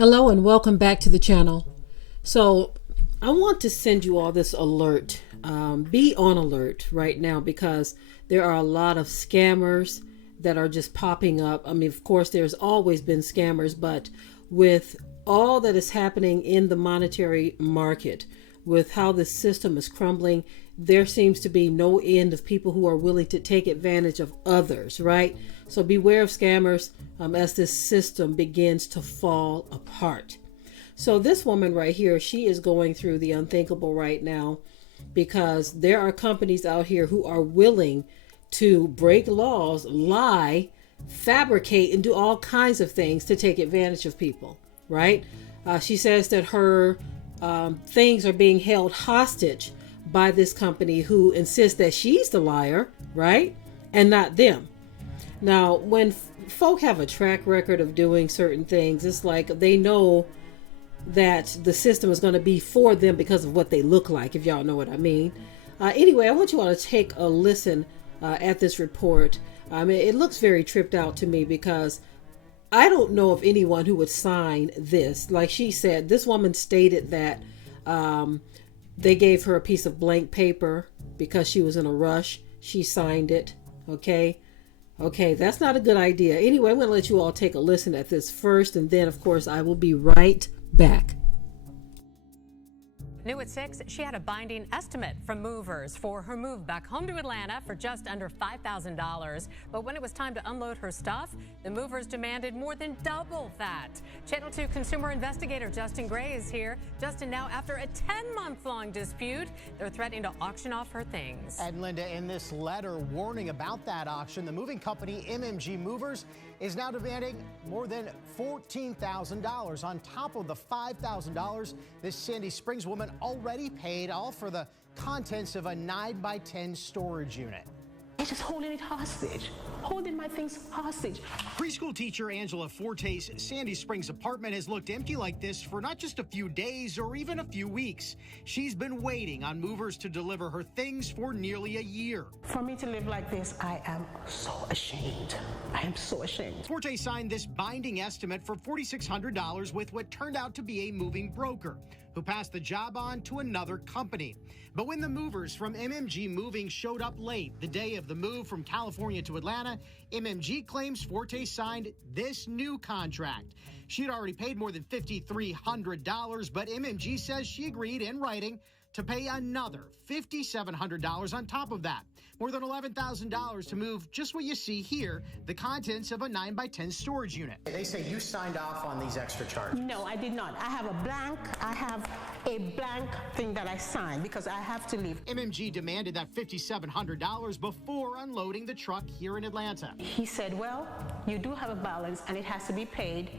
Hello and welcome back to the channel. So I want to send you all this alert. Be on alert right now because there are a lot of scammers that are just popping up. I mean, of course, there's always been scammers, but with all that is happening in the monetary market, with how the system is crumbling, there seems to be no end of people who are willing to take advantage of others, right? So beware of scammers as this system begins to fall apart. So this woman right here, she is going through the unthinkable right now because there are companies out here who are willing to break laws, lie, fabricate, and do all kinds of things to take advantage of people, right? She says that her things are being held hostage by this company who insists that she's the liar, right? And not them. Now, when folk have a track record of doing certain things, it's like they know that the system is going to be for them because of what they look like, if y'all know what I mean. Anyway, I want you all to take a listen at this report. It looks very tripped out to me because I don't know of anyone who would sign this. Like she said, this woman stated that they gave her a piece of blank paper because she was in a rush. She signed it. Okay, that's not a good idea. Anyway, I'm going to let you all take a listen at this first, and then, of course, I will be right back. New at 6, she had a binding estimate from movers for her move back home to Atlanta for just under $5,000. But when it was time to unload her stuff, the movers demanded more than double that. Channel 2 consumer investigator Justin Gray is here. Justin, now after a 10-month-long dispute, they're threatening to auction off her things. And Linda, in this letter warning about that auction, the moving company MMG Movers is now demanding more than $14,000 on top of the $5,000 this Sandy Springs woman already paid, all for the contents of a 9x10 storage unit. It's just holding it hostage, holding my things hostage. Preschool teacher Angela Forte's Sandy Springs apartment has looked empty like this for not just a few days or even a few weeks. She's been waiting on movers to deliver her things for nearly a year. For me to live like this, I am so ashamed. I am so ashamed. Forte signed this binding estimate for $4,600 with what turned out to be a moving broker who passed the job on to another company. But when the movers from MMG Moving showed up late, the day of the move from California to Atlanta, MMG claims Forte signed this new contract. She'd already paid more than $5,300, but MMG says she agreed in writing to pay another $5,700 on top of that. More than $11,000 to move just what you see here, the contents of a 9x10 storage unit. They say you signed off on these extra charges. No, I did not. I have a blank thing that I signed because I have to leave. MMG demanded that $5,700 before unloading the truck here in Atlanta. He said, well, you do have a balance and it has to be paid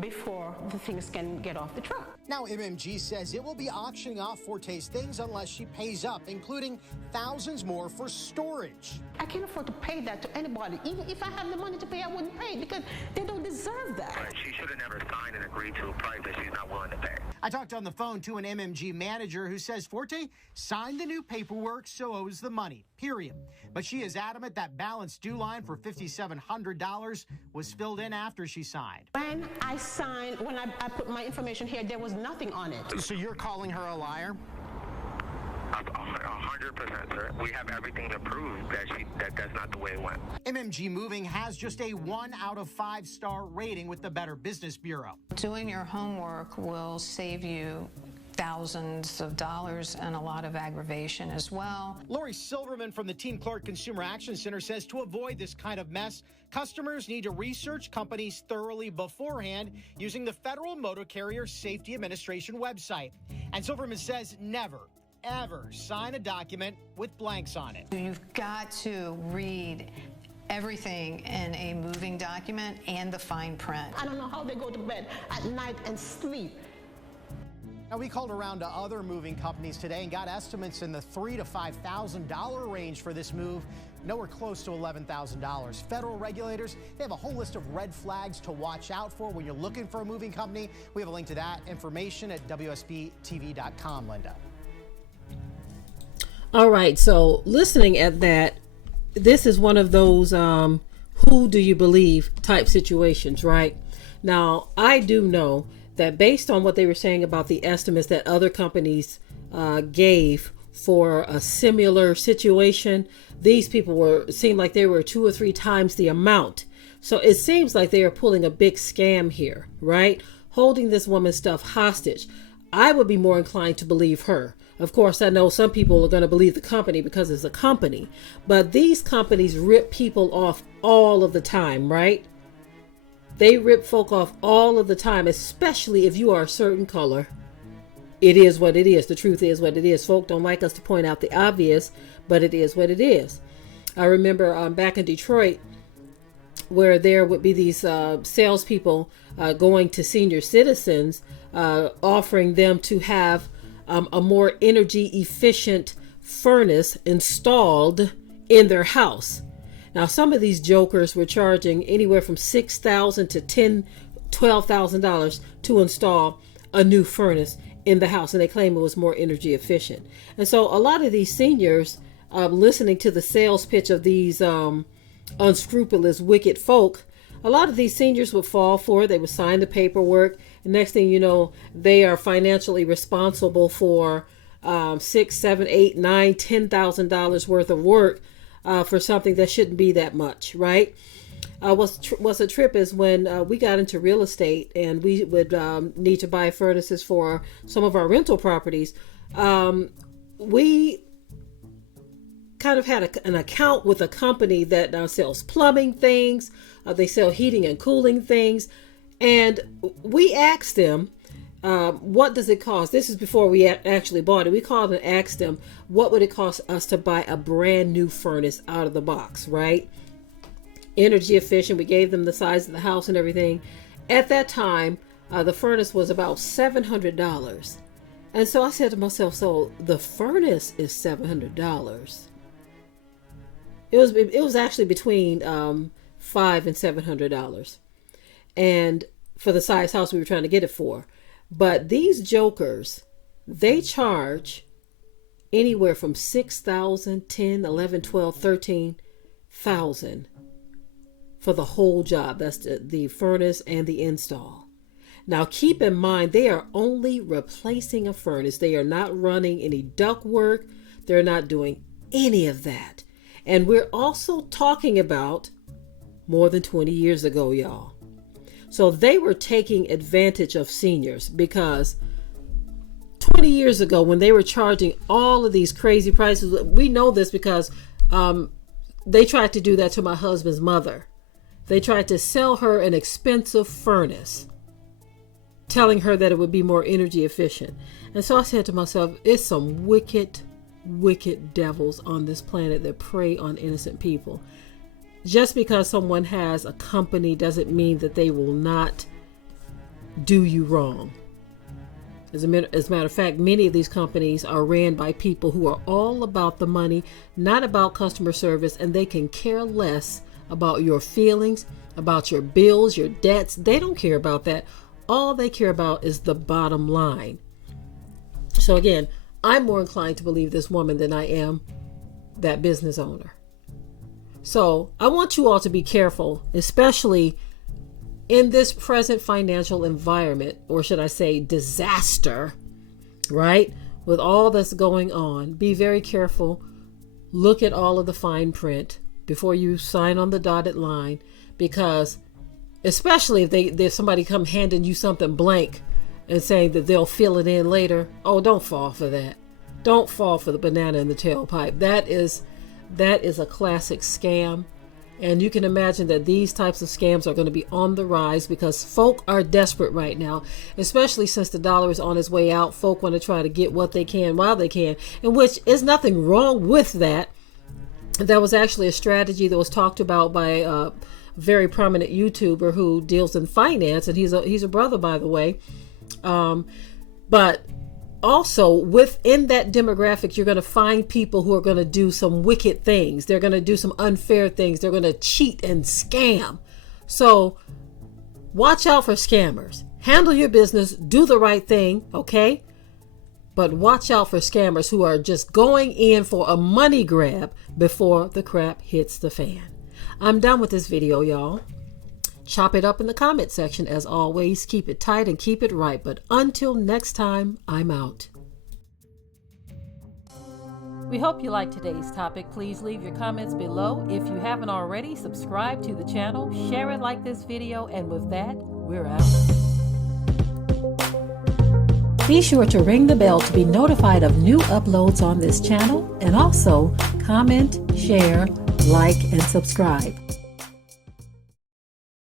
before the things can get off the truck. Now MMG says it will be auctioning off Forte's things unless she pays up, including thousands more for storage. I can't afford to pay that to anybody. Even if I have the money to pay, I wouldn't pay because they don't deserve that. Right. She should have never signed and agreed to a price that she's not willing to pay. I talked on the phone to an MMG manager who says Forte signed the new paperwork, so owes the money, period. But she is adamant that balance due line for $5,700 was filled in after she signed. When I signed, when I put my information here, there was nothing on it. So you're calling her a liar? 100%, sir. We have everything to prove that that's not the way it went. MMG Moving has just a 1 out of 5-star rating with the Better Business Bureau. Doing your homework will save you thousands of dollars and a lot of aggravation as well. Lori Silverman from the Team Clark Consumer Action Center says to avoid this kind of mess, customers need to research companies thoroughly beforehand using the Federal Motor Carrier Safety Administration website. And Silverman says never, ever sign a document with blanks on it. You've got to read everything in a moving document and the fine print. I don't know how they go to bed at night and sleep. Now, we called around to other moving companies today and got estimates in the $3,000 to $5,000 range for this move, nowhere close to $11,000. Federal regulators, they have a whole list of red flags to watch out for when you're looking for a moving company. We have a link to that information at WSBTV.com, Linda. All right, so listening at that, this is one of those who do you believe type situations, right? Now, I do know that based on what they were saying about the estimates that other companies gave for a similar situation, these people seemed like they were 2 or 3 times the amount. So it seems like they are pulling a big scam here, right? Holding this woman's stuff hostage. I would be more inclined to believe her. Of course, I know some people are going to believe the company because it's a company, but these companies rip people off all of the time, right? They rip folk off all of the time, especially if you are a certain color. It is what it is. The truth is what it is. Folk don't like us to point out the obvious, but it is what it is. I remember back in Detroit, where there would be these salespeople going to senior citizens, offering them to have a more energy efficient furnace installed in their house. Now, some of these jokers were charging anywhere from $6,000 to $12,000 to install a new furnace in the house, and they claim it was more energy efficient. And so a lot of these seniors, listening to the sales pitch of these unscrupulous, wicked folk, a lot of these seniors would fall for it. They would sign the paperwork. And next thing you know, they are financially responsible for $6,000, $7,000, $8,000, $9,000, $10,000 worth of work for something that shouldn't be that much, right? What's a trip is when we got into real estate and we would need to buy furnaces for some of our rental properties. We kind of had an account with a company that sells plumbing things. They sell heating and cooling things. And we asked them, what does it cost? This is before we actually bought it. We called and asked them, what would it cost us to buy a brand new furnace out of the box, right? Energy efficient. We gave them the size of the house and everything. At that time, the furnace was about $700. And so I said to myself, so the furnace is $700. It was actually between $500 and $700, and for the size house we were trying to get it for. But these jokers, they charge anywhere from $6,000, $10,000, $11,000, $12,000, $13,000 for the whole job. That's the furnace and the install. Now keep in mind, they are only replacing a furnace. They are not running any duct work. They're not doing any of that. And we're also talking about more than 20 years ago, y'all. So they were taking advantage of seniors, because 20 years ago when they were charging all of these crazy prices, we know this because they tried to do that to my husband's mother. They tried to sell her an expensive furnace, telling her that it would be more energy efficient. And so I said to myself, it's some wicked devils on this planet that prey on innocent people. Just because someone has a company doesn't mean that they will not do you wrong. As a matter of fact, many of these companies are ran by people who are all about the money, not about customer service, and they can care less about your feelings, about your bills, your debts. They don't care about that. All they care about is the bottom line. So again, I'm more inclined to believe this woman than I am that business owner. So I want you all to be careful, especially in this present financial environment, or should I say disaster, right? With all that's going on, be very careful. Look at all of the fine print before you sign on the dotted line, because especially if there's somebody come handing you something blank and saying that they'll fill it in later. Oh, don't fall for that. Don't fall for the banana in the tailpipe. That is a classic scam. And you can imagine that these types of scams are going to be on the rise because folk are desperate right now, especially since the dollar is on its way out. Folk want to try to get what they can while they can, in which is nothing wrong with that. That was actually a strategy that was talked about by a very prominent YouTuber who deals in finance, and he's a brother, by the way. But also within that demographic, you're going to find people who are going to do some wicked things. They're going to do some unfair things. They're going to cheat and scam. So watch out for scammers. Handle your business. Do the right thing. Okay. But watch out for scammers who are just going in for a money grab before the crap hits the fan. I'm done with this video, y'all. Chop it up in the comment section. As always, keep it tight and keep it right. But until next time, I'm out. We hope you liked today's topic. Please leave your comments below. If you haven't already, subscribe to the channel, share it like this video, and with that, we're out. Be sure to ring the bell to be notified of new uploads on this channel, and also comment, share, like, and subscribe.